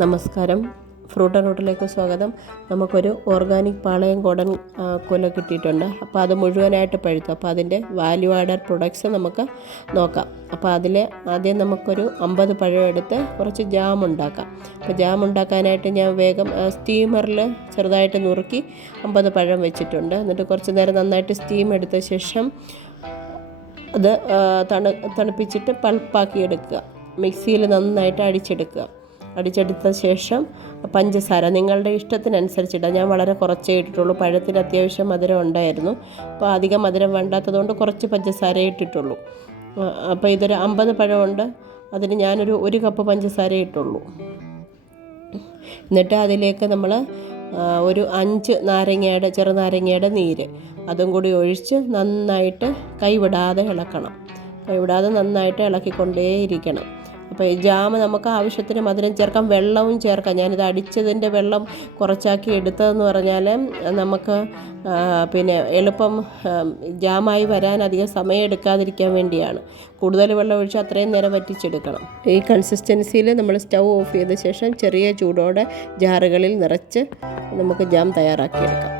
നമസ്കാരം. Fruit and റൂട്ടിലേക്ക് സ്വാഗതം. നമുക്കൊരു ഓർഗാനിക് പാളയംകോടൻ കുല കിട്ടിയിട്ടുണ്ട്. അപ്പോൾ അത് മുഴുവനായിട്ട് പഴുത്തു. അപ്പോൾ അതിൻ്റെ വാല്യൂ ആഡഡ് പ്രൊഡക്ട്സ് നമുക്ക് നോക്കാം. അപ്പോൾ അതിൽ ആദ്യം നമുക്കൊരു 50 പഴം എടുത്ത് കുറച്ച് ജാം ഉണ്ടാക്കാം. അപ്പോൾ ജാം ഉണ്ടാക്കാനായിട്ട് ഞാൻ വേഗം സ്റ്റീമറിൽ ചെറുതായിട്ട് നുറുക്കി 50 പഴം വെച്ചിട്ടുണ്ട്. എന്നിട്ട് കുറച്ച് നേരം നന്നായിട്ട് സ്റ്റീം എടുത്ത ശേഷം അത് തണുപ്പിച്ചിട്ട് പൾപ്പാക്കി എടുക്കുക. മിക്സിയിൽ നന്നായിട്ട് അടിച്ചെടുത്ത ശേഷം പഞ്ചസാര നിങ്ങളുടെ ഇഷ്ടത്തിനനുസരിച്ചിടാം. ഞാൻ വളരെ കുറച്ചേ ഇട്ടിട്ടുള്ളൂ. പഴത്തിന് അത്യാവശ്യം മധുരം ഉണ്ടായിരുന്നു. അപ്പോൾ അധികം മധുരം വേണ്ടാത്തതുകൊണ്ട് കുറച്ച് പഞ്ചസാര ഇട്ടിട്ടുള്ളൂ. അപ്പോൾ ഇതൊരു 50 പഴമുണ്ട്. അതിന് ഞാനൊരു 1 കപ്പ് പഞ്ചസാര ഇട്ടുള്ളൂ. എന്നിട്ട് അതിലേക്ക് നമ്മൾ ഒരു 5 ചെറുനാരങ്ങയുടെ നീര് അതും കൂടി ഒഴിച്ച് നന്നായിട്ട് കൈവിടാതെ നന്നായിട്ട് ഇളക്കിക്കൊണ്ടേയിരിക്കണം. അപ്പോൾ ഈ ജാം നമുക്ക് ആവശ്യത്തിന് മധുരം ചേർക്കാം, വെള്ളവും ചേർക്കാം. ഞാനിത് അടിച്ചതിൻ്റെ വെള്ളം കുറച്ചാക്കി എടുത്തതെന്ന് പറഞ്ഞാൽ നമുക്ക് എളുപ്പം ജാമായി വരാൻ അധികം സമയം എടുക്കാതിരിക്കാൻ വേണ്ടിയാണ്. കൂടുതൽ വെള്ളം ഒഴിച്ച് അത്രയും നേരം വറ്റിച്ചെടുക്കണം. ഈ കൺസിസ്റ്റൻസിയിൽ നമ്മൾ സ്റ്റൗ ഓഫ് ചെയ്ത ശേഷം ചെറിയ ചൂടോടെ ജാറുകളിൽ നിറച്ച് നമുക്ക് ജാം തയ്യാറാക്കിയെടുക്കാം.